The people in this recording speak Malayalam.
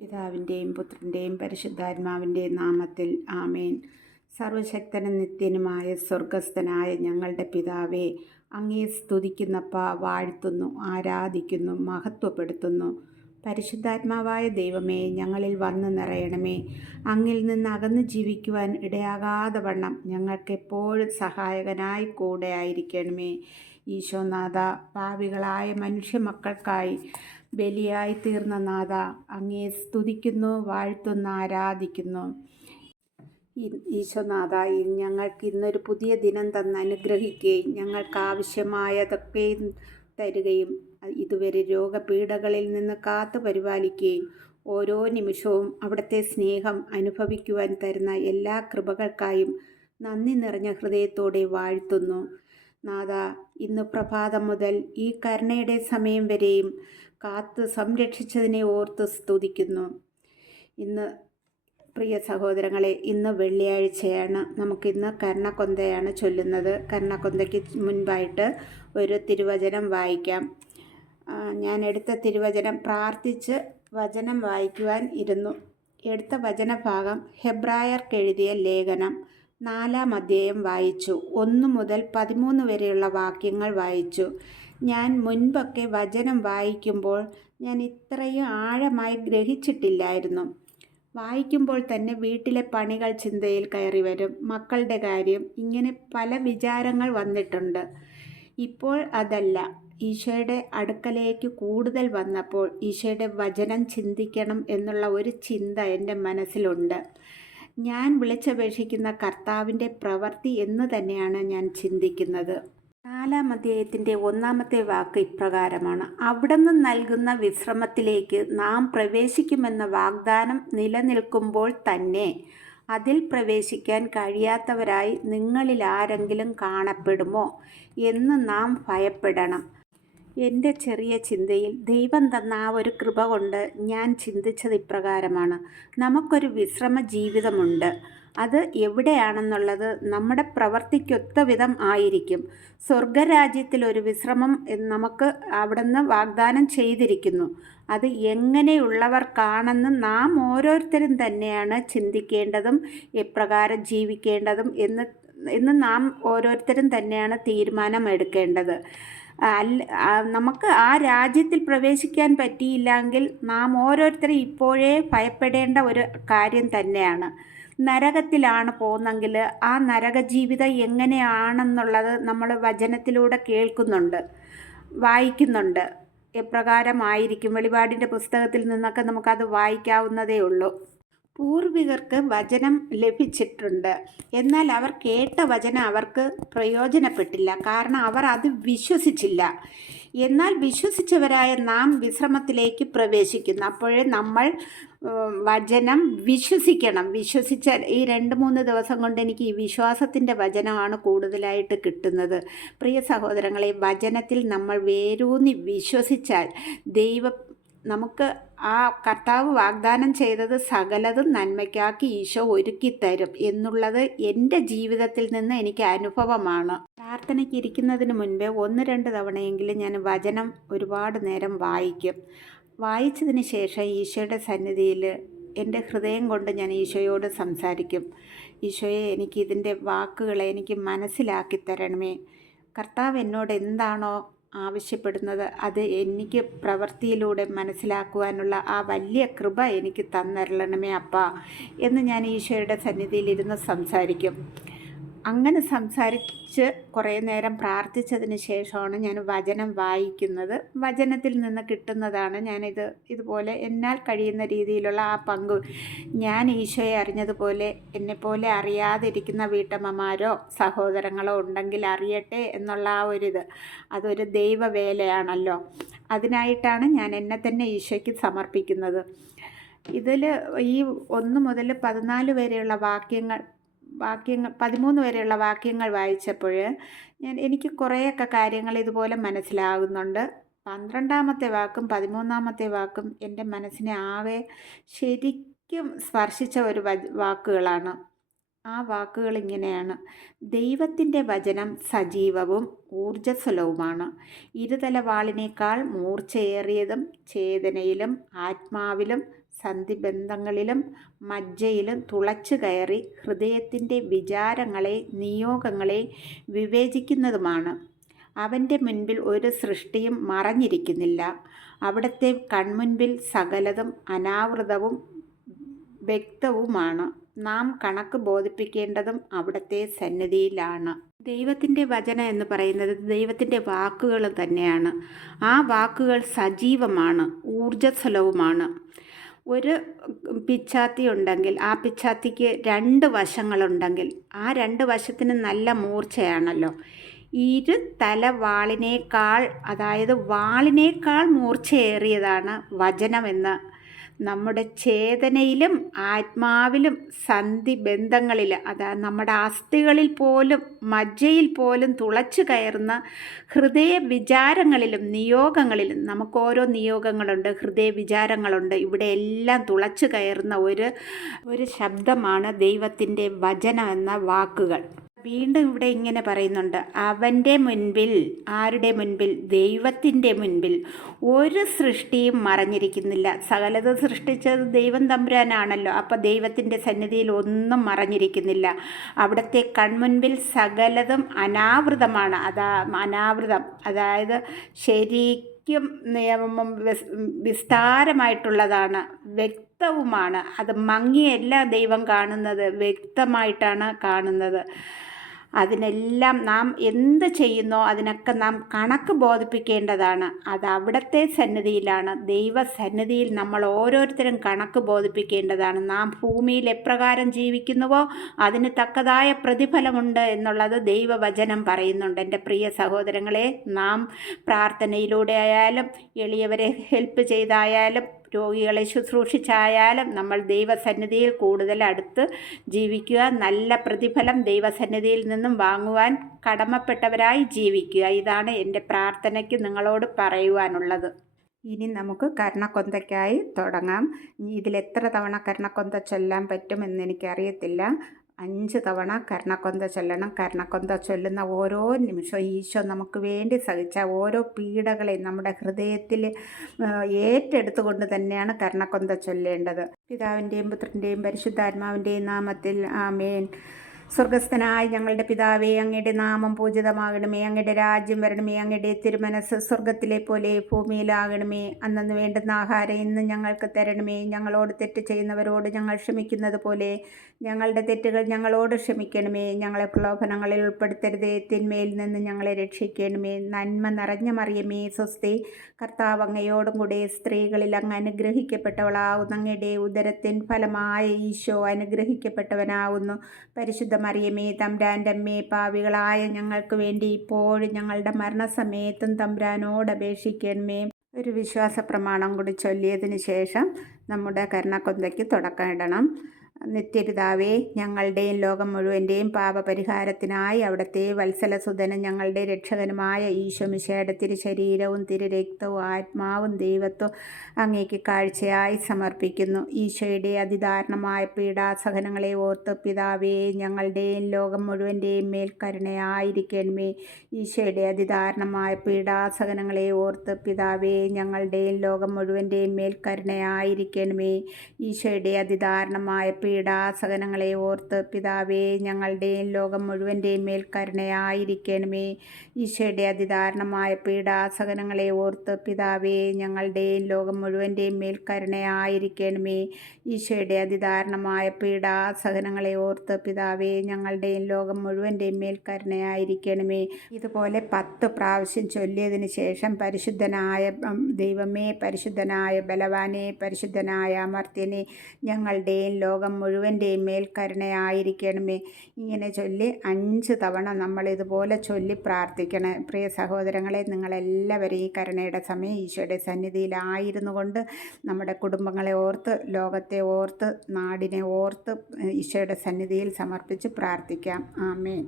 പിതാവിൻ്റെയും പുത്രൻ്റെയും പരിശുദ്ധാത്മാവിൻ്റെയും നാമത്തിൽ ആമേൻ. സർവശക്തനും നിത്യനുമായ സ്വർഗസ്ഥനായ ഞങ്ങളുടെ പിതാവേ, അങ്ങയെ സ്തുതിക്കുന്നപ്പ, വാഴ്ത്തുന്നു, ആരാധിക്കുന്നു, മഹത്വപ്പെടുത്തുന്നു. പരിശുദ്ധാത്മാവായ ദൈവമേ, ഞങ്ങളിൽ വന്നു നിറയണമേ. അങ്ങിൽ നിന്ന് അകന്ന് ജീവിക്കുവാൻ ഇടയാകാതെ വണ്ണം ഞങ്ങൾക്കെപ്പോഴും സഹായകനായി കൂടെ ആയിരിക്കണമേ. ഈശോനാഥ, പാപികളായ മനുഷ്യ മക്കൾക്കായി ബലിയായി തീർന്ന നാഥ, അങ്ങയെ സ്തുതിക്കുന്നു, വാഴ്ത്തുന്നു, ആരാധിക്കുന്നു. ഈശോനാഥ, ഞങ്ങൾക്ക് ഇന്നൊരു പുതിയ ദിനം തന്ന് അനുഗ്രഹിക്കുകയും ഞങ്ങൾക്ക് ആവശ്യമായതൊക്കെയും തരികയും ഇതുവരെ രോഗപീഠകളിൽ നിന്ന് കാത്തു പരിപാലിക്കുകയും ഓരോ നിമിഷവും അവിടുത്തെ സ്നേഹം അനുഭവിക്കുവാൻ തരുന്ന എല്ലാ കൃപകൾക്കായും നന്ദി നിറഞ്ഞ ഹൃദയത്തോടെ വാഴ്ത്തുന്നു. നാഥ, ഇന്ന് പ്രഭാതം മുതൽ ഈ കരുണയുടെ സമയം വരെയും കാത്ത് സംരക്ഷിച്ചതിനെ ഓർത്ത് സ്തുതിക്കുന്നു. ഇന്ന് പ്രിയ സഹോദരങ്ങളെ, ഇന്ന് വെള്ളിയാഴ്ചയാണ്. നമുക്കിന്ന് കരുണക്കൊന്തയാണ് ചൊല്ലുന്നത്. കരുണക്കൊന്തയ്ക്ക് മുൻപായിട്ട് ഒരു തിരുവചനം വായിക്കാം. ഞാൻ എടുത്ത തിരുവചനം പ്രാർത്ഥിച്ച് വചനം വായിക്കുവാൻ ഇരുന്നു. എടുത്ത വചനഭാഗം ഹെബ്രായർക്കെഴുതിയ ലേഖനം 4-ാം അധ്യായം വായിച്ചു. 1 മുതൽ 13 വരെയുള്ള വാക്യങ്ങൾ വായിച്ചു. ഞാൻ മുൻപൊക്കെ വചനം വായിക്കുമ്പോൾ ഞാൻ ഇത്രയും ആഴമായി ഗ്രഹിച്ചിട്ടില്ലായിരുന്നു. വായിക്കുമ്പോൾ തന്നെ വീട്ടിലെ പണികൾ ചിന്തയിൽ കയറി വരും. മക്കളുടെ കാര്യം, ഇങ്ങനെ പല വിചാരങ്ങൾ വന്നിട്ടുണ്ട്. ഇപ്പോൾ അതല്ല. ഈശോയുടെ അടുക്കലേക്ക് കൂടുതൽ വന്നപ്പോൾ ഈശോയുടെ വചനം ചിന്തിക്കണം എന്നുള്ള ഒരു ചിന്ത എൻ്റെ മനസ്സിലുണ്ട്. ഞാൻ വിളിച്ചപേക്ഷിക്കുന്ന കർത്താവിൻ്റെ പ്രവൃത്തി എന്ന് തന്നെയാണ് ഞാൻ ചിന്തിക്കുന്നത്. 4-ാം അധ്യായത്തിൻ്റെ 1-ാമത്തെ വാക്ക് ഇപ്രകാരമാണ്: അവിടുന്ന് നൽകുന്ന വിശ്രമത്തിലേക്ക് നാം പ്രവേശിക്കുമെന്ന വാഗ്ദാനം നിലനിൽക്കുമ്പോൾ തന്നെ അതിൽ പ്രവേശിക്കാൻ കഴിയാത്തവരായി നിങ്ങളിൽ ആരെങ്കിലും കാണപ്പെടുമോ എന്ന് നാം ഭയപ്പെടണം. എൻ്റെ ചെറിയ ചിന്തയിൽ ദൈവം തന്ന ആ ഒരു കൃപ കൊണ്ട് ഞാൻ ചിന്തിച്ചത് ഇപ്രകാരമാണ്: നമുക്കൊരു വിശ്രമ ജീവിതമുണ്ട്. അത് എവിടെയാണെന്നുള്ളത് നമ്മുടെ പ്രവൃത്തിക്കൊത്ത വിധം ആയിരിക്കും. സ്വർഗരാജ്യത്തിലൊരു വിശ്രമം നമുക്ക് അവിടുന്ന് വാഗ്ദാനം ചെയ്തിരിക്കുന്നു. അത് എങ്ങനെയുള്ളവർക്കാണെന്ന് നാം ഓരോരുത്തരും തന്നെയാണ് ചിന്തിക്കേണ്ടതും എപ്രകാരം ജീവിക്കേണ്ടതും എന്ന് നാം ഓരോരുത്തരും തന്നെയാണ് തീരുമാനമെടുക്കേണ്ടത്. നമുക്ക് ആ രാജ്യത്തിൽ പ്രവേശിക്കാൻ പറ്റിയില്ലെങ്കിൽ നാം ഓരോരുത്തരും ഇപ്പോഴേ ഭയപ്പെടേണ്ട ഒരു കാര്യം തന്നെയാണ്. നരകത്തിലാണ് പോകുന്നെങ്കിൽ ആ നരക ജീവിതം എങ്ങനെയാണെന്നുള്ളത് നമ്മൾ വചനത്തിലൂടെ കേൾക്കുന്നുണ്ട്, വായിക്കുന്നുണ്ട്. എപ്രകാരമായിരിക്കും? വെളിപാടിൻ്റെ പുസ്തകത്തിൽ നിന്നൊക്കെ നമുക്കത് വായിക്കാവുന്നതേ ഉള്ളൂ. പൂർവികർക്ക് വചനം ലഭിച്ചിട്ടുണ്ട്. എന്നാൽ അവർ കേട്ട വചനം അവർക്ക് പ്രയോജനപ്പെട്ടില്ല. കാരണം അവർ അത് വിശ്വസിച്ചില്ല. എന്നാൽ വിശ്വസിച്ചവരായ നാം വിശ്രമത്തിലേക്ക് പ്രവേശിക്കുന്നു. അപ്പോഴേ നമ്മൾ വചനം വിശ്വസിക്കണം. വിശ്വസിച്ച ഈ 2-3 ദിവസം കൊണ്ട് എനിക്ക് ഈ വിശ്വാസത്തിൻ്റെ വചനമാണ് കൂടുതലായിട്ട് കിട്ടുന്നത്. പ്രിയ സഹോദരങ്ങളെ, വചനത്തിൽ നമ്മൾ വേരൂന്നി വിശ്വസിച്ചാൽ നമുക്ക് ആ കർത്താവ് വാഗ്ദാനം ചെയ്തത് സകലതും നന്മയ്ക്കാക്കി ഈശോ ഒരുക്കിത്തരും എന്നുള്ളത് എൻ്റെ ജീവിതത്തിൽ നിന്ന് എനിക്ക് അനുഭവമാണ്. പ്രാർത്ഥനയ്ക്ക് ഇരിക്കുന്നതിന് മുൻപേ 1-2 തവണയെങ്കിലും ഞാൻ വചനം ഒരുപാട് നേരം വായിക്കും. വായിച്ചതിന് ശേഷം ഈശോയുടെ സന്നിധിയിൽ എൻ്റെ ഹൃദയം കൊണ്ട് ഞാൻ ഈശോയോട് സംസാരിക്കും. ഈശോയെ, എനിക്കിതിൻ്റെ വാക്കുകളെ എനിക്ക് മനസ്സിലാക്കി തരണമേ. കർത്താവ് എന്നോട് എന്താണോ ആവശ്യപ്പെടുന്നത് അത് എനിക്ക് പ്രവൃത്തിയിലൂടെ മനസ്സിലാക്കുവാനുള്ള ആ വലിയ കൃപ എനിക്ക് തന്നരളണമേ അപ്പാ എന്ന് ഞാൻ ഈശോയുടെ സന്നിധിയിലിരുന്ന് സംസാരിക്കും. അങ്ങനെ സംസാരിച്ച് കുറേ നേരം പ്രാർത്ഥിച്ചതിന് ശേഷമാണ് ഞാൻ വചനം വായിക്കുന്നത്. വചനത്തിൽ നിന്ന് കിട്ടുന്നതാണ് ഇതുപോലെ എന്നാൽ കഴിയുന്ന രീതിയിലുള്ള ആ പങ്ക്. ഞാൻ ഈശോയെ അറിഞ്ഞതുപോലെ എന്നെപ്പോലെ അറിയാതിരിക്കുന്ന വീട്ടമ്മമാരോ സഹോദരങ്ങളോ ഉണ്ടെങ്കിൽ അറിയട്ടെ എന്നുള്ള ആ അതൊരു ദൈവവേലയാണല്ലോ. അതിനായിട്ടാണ് ഞാൻ എന്നെ തന്നെ ഈശോയ്ക്ക് സമർപ്പിക്കുന്നത്. ഇതിൽ ഈ 1 മുതൽ 14 വരെയുള്ള വാക്യങ്ങൾ 13 വരെയുള്ള വാക്യങ്ങൾ വായിച്ചപ്പോൾ എനിക്ക് കുറേയൊക്കെ കാര്യങ്ങൾ ഇതുപോലെ മനസ്സിലാകുന്നുണ്ട്. 12-ാമത്തെ വാക്കും 13-ാമത്തെ വാക്കും എൻ്റെ മനസ്സിനെ ആകെ ശരിക്കും സ്പർശിച്ച ഒരു വാക്കുകളാണ്. ആ വാക്കുകൾ ഇങ്ങനെയാണ്: ദൈവത്തിൻ്റെ വചനം സജീവവും ഊർജ്ജസ്വലവുമാണ്, ഇരുതല വാളിനേക്കാൾ മൂർച്ചയേറിയതും ചേതനയിലും ആത്മാവിലും സന്ധിബന്ധങ്ങളിലും മജ്ജയിലും തുളച്ചു കയറി ഹൃദയത്തിൻ്റെ വിചാരങ്ങളെ നിയോഗങ്ങളെ വിവേചിക്കുന്നതുമാണ്. അവൻ്റെ മുൻപിൽ ഒരു സൃഷ്ടിയും മറഞ്ഞിരിക്കുന്നില്ല. അവിടുത്തെ കൺമുൻപിൽ സകലതും അനാവൃതവും വ്യക്തവുമാണ്. നാം കണക്ക് ബോധിപ്പിക്കേണ്ടതും അവിടുത്തെ സന്നിധിയിലാണ്. ദൈവത്തിൻ്റെ വചനം എന്ന് പറയുന്നത് ദൈവത്തിൻ്റെ വാക്കുകൾ തന്നെയാണ്. ആ വാക്കുകൾ സജീവമാണ്, ഊർജ്ജസ്വലവുമാണ്. ഒരു പിച്ചാത്തി ഉണ്ടെങ്കിൽ ആ പിച്ചാത്തിക്ക് 2 വശങ്ങളുണ്ടെങ്കിൽ ആ 2 വശത്തിന് നല്ല മൂർച്ചയാണല്ലോ. ഇരു തല വാളിനേക്കാൾ, അതായത് വാളിനേക്കാൾ മൂർച്ചയേറിയതാണ് വചനമെന്ന് നമ്മുടെ ചേതനയിലും ആത്മാവിലും സന്ധിബന്ധങ്ങളിൽ, അതായത് നമ്മുടെ അസ്ഥികളിൽ പോലും മജ്ജയിൽ പോലും തുളച്ചു കയറുന്ന ഹൃദയ വിചാരങ്ങളിലും നിയോഗങ്ങളിലും, നമുക്ക് ഓരോ നിയോഗങ്ങളുണ്ട്, ഹൃദയ വിചാരങ്ങളുണ്ട്. ഇവിടെ എല്ലാം തുളച്ചു കയറുന്ന ഒരു ശബ്ദമാണ് ദൈവത്തിൻ്റെ വചനം എന്ന വാക്കുകൾ. വീണ്ടും ഇവിടെ ഇങ്ങനെ പറയുന്നുണ്ട്, അവൻ്റെ മുൻപിൽ, ആരുടെ മുൻപിൽ? ദൈവത്തിൻ്റെ മുൻപിൽ ഒരു സൃഷ്ടിയും മറഞ്ഞിരിക്കുന്നില്ല. സകലത് സൃഷ്ടിച്ചത് ദൈവം തമ്പുരാനാണല്ലോ. അപ്പോൾ ദൈവത്തിൻ്റെ സന്നിധിയിൽ ഒന്നും മറഞ്ഞിരിക്കുന്നില്ല. അവിടുത്തെ കൺമുൻപിൽ സകലതും അനാവൃതമാണ്. അനാവൃതം അതായത് ശരിക്കും വിസ്താരമായിട്ടുള്ളതാണ്, വ്യക്തവുമാണ്. അത് മങ്ങിയല്ല ദൈവം കാണുന്നത്, വ്യക്തമായിട്ടാണ് കാണുന്നത്. അതിനെല്ലാം നാം എന്ത് ചെയ്യുന്നോ അതിനൊക്കെ നാം കണക്ക് ബോധിപ്പിക്കേണ്ടതാണ്. അത് അവിടുത്തെ സന്നിധിയിലാണ്. ദൈവസന്നിധിയിൽ നമ്മൾ ഓരോരുത്തരും കണക്ക് ബോധിപ്പിക്കേണ്ടതാണ്. നാം ഭൂമിയിൽ എപ്രകാരം ജീവിക്കുന്നുവോ അതിന് തക്കതായ പ്രതിഫലമുണ്ട് എന്നുള്ളത് ദൈവവചനം പറയുന്നുണ്ട്. എൻ്റെ പ്രിയ സഹോദരങ്ങളെ, നാം പ്രാർത്ഥനയിലൂടെ ആയാലും എളിയവരെ ഹെൽപ്പ് ചെയ്തായാലും രോഗികളെ ശുശ്രൂഷിച്ചായാലും നമ്മൾ ദൈവസന്നിധിയിൽ കൂടുതൽ അടുത്ത് ജീവിക്കുക. നല്ല പ്രതിഫലം ദൈവസന്നിധിയിൽ നിന്നും വാങ്ങുവാൻ കടമപ്പെട്ടവരായി ജീവിക്കുക. ഇതാണ് എൻ്റെ പ്രാർത്ഥനയ്ക്ക് നിങ്ങളോട് പറയുവാനുള്ളത്. ഇനി നമുക്ക് കർണക്കൊന്തയ്ക്കായി തുടങ്ങാം. ഇതിലെത്ര തവണ കർണക്കൊന്ത ചൊല്ലാൻ പറ്റുമെന്ന് എനിക്കറിയത്തില്ല. 5 തവണ കർണക്കൊന്ത ചൊല്ലണം. കർണക്കൊന്ത ചൊല്ലുന്ന ഓരോ നിമിഷവും ഈശോ നമുക്ക് വേണ്ടി സഹിച്ച ഓരോ പീഡകളെയും നമ്മുടെ ഹൃദയത്തിൽ ഏറ്റെടുത്തുകൊണ്ട് തന്നെയാണ് കർണക്കൊന്ത ചൊല്ലേണ്ടത്. പിതാവിൻ്റെയും പുത്രൻ്റെയും പരിശുദ്ധാത്മാവിൻ്റെയും നാമത്തിൽ ആമേൻ. സ്വർഗസ്ഥനായ ഞങ്ങളുടെ പിതാവേ, അങ്ങയുടെ നാമം പൂജിതമാകണമേ. അങ്ങയുടെ രാജ്യം വരണമേ. അങ്ങയുടെ തിരുമനസ് സ്വർഗത്തിലെ പോലെ ഭൂമിയിലാകണമേ. അന്നന്ന് വേണ്ടുന്ന ആഹാരം ഇന്ന് ഞങ്ങൾക്ക് തരണമേ. ഞങ്ങളോട് തെറ്റ് ചെയ്യുന്നവരോട് ഞങ്ങൾ ക്ഷമിക്കുന്നത് പോലെ ഞങ്ങളുടെ തെറ്റുകൾ ഞങ്ങളോട് ക്ഷമിക്കണമേ. ഞങ്ങളെ പ്രലോഭനങ്ങളിൽ ഉൾപ്പെടുത്തരുതേ, തിന്മയിൽ നിന്ന് ഞങ്ങളെ രക്ഷിക്കണമേ. നന്മ നിറഞ്ഞ മറിയമേ സ്വസ്തി, കർത്താവ് അങ്ങയോടും കൂടെ സ്ത്രീകളിൽ അങ്ങ് അനുഗ്രഹിക്കപ്പെട്ടവളാവുന്നു. അങ്ങയുടെ ഉദരത്തിൻ ഫലമായ ഈശോ അനുഗ്രഹിക്കപ്പെട്ടവനാവുന്നു. പരിശുദ്ധ മറിയമേ തമ്പുരാൻ്റെ അമ്മേ, പാപികളായ ഞങ്ങൾക്ക് വേണ്ടി ഇപ്പോഴും ഞങ്ങളുടെ മരണസമയത്തും തമ്പുരാനോട് അപേക്ഷിക്കണമേ. ഒരു വിശ്വാസ പ്രമാണം കൂടി ചൊല്ലിയതിന് ശേഷം നമ്മുടെ കർണക്കൊന്തയ്ക്ക് തുടക്കമിടണം. നിത്യപിതാവേ, ഞങ്ങളുടെയും ലോകം മുഴുവൻ്റെയും പാപപരിഹാരത്തിനായി അവിടുത്തെ വത്സലസുതനും ഞങ്ങളുടെ രക്ഷകനുമായ ഈശോ മിശിഹായുടെ തിരുശരീരവും തിരുരക്തവും ആത്മാവും ദൈവത്വം അങ്ങേക്ക് കാഴ്ചയായി സമർപ്പിക്കുന്നു. ഈശോയുടെ അതിദാരുണമായ പീഡാസഹനങ്ങളെ ഓർത്ത് പിതാവേ, ഞങ്ങളുടെയും ലോകം മുഴുവൻ്റെയും മേൽ കരുണയായിരിക്കണമേ. ഈശോയുടെ അതിദാരുണമായ പീഡാസഹനങ്ങളെ ഓർത്ത് പിതാവേ, ഞങ്ങളുടെയും ലോകം മുഴുവൻ്റെയും മേൽ കരുണയായിരിക്കണമേ. ഈശോയുടെ അതിദാരുണമായ പീഡാസഹനങ്ങളെ ഓർത്ത് പിതാവേ, ഞങ്ങളുടെയും ലോകം മുഴുവൻ്റെയും മേൽ കരുണയായിരിക്കണമേ. ഈശോയുടെ അതിദാരുണമായ പീഡാസഹനങ്ങളെ ഓർത്ത് പിതാവേ, ഞങ്ങളുടെയും ലോകം മുഴുവൻ്റെയും മേൽ കരുണയായിരിക്കണമേ. ഈശോയുടെ അതിദാരുണമായ പീഡാസഹനങ്ങളെ ഓർത്ത് പിതാവേ, ഞങ്ങളുടെയും ലോകം മുഴുവൻ്റെയും മേൽ കരുണയായിരിക്കണമേ. ഇതുപോലെ 10 പ്രാവശ്യം ചൊല്ലിയതിന് ശേഷം പരിശുദ്ധനായ ദൈവമേ, പരിശുദ്ധനായ ബലവാനെ, പരിശുദ്ധനായ അമർത്യനെ, ഞങ്ങളുടെയും ലോകം മുഴുവൻ്റെയും മേൽ കരുണയായിരിക്കണമേ. ഇങ്ങനെ ചൊല്ലി 5 തവണ നമ്മളിതുപോലെ ചൊല്ലി പ്രാർത്ഥിക്കണം. പ്രിയ സഹോദരങ്ങളെ, നിങ്ങളെല്ലാവരും ഈ കരുണയുടെ സമയം ഈശോയുടെ സന്നിധിയിലായിരുന്നു കൊണ്ട് നമ്മുടെ കുടുംബങ്ങളെ ഓർത്ത്, ലോകത്തെ ഓർത്ത്, നാടിനെ ഓർത്ത് ഈശോയുടെ സന്നിധിയിൽ സമർപ്പിച്ച് പ്രാർത്ഥിക്കാം. ആമേൻ.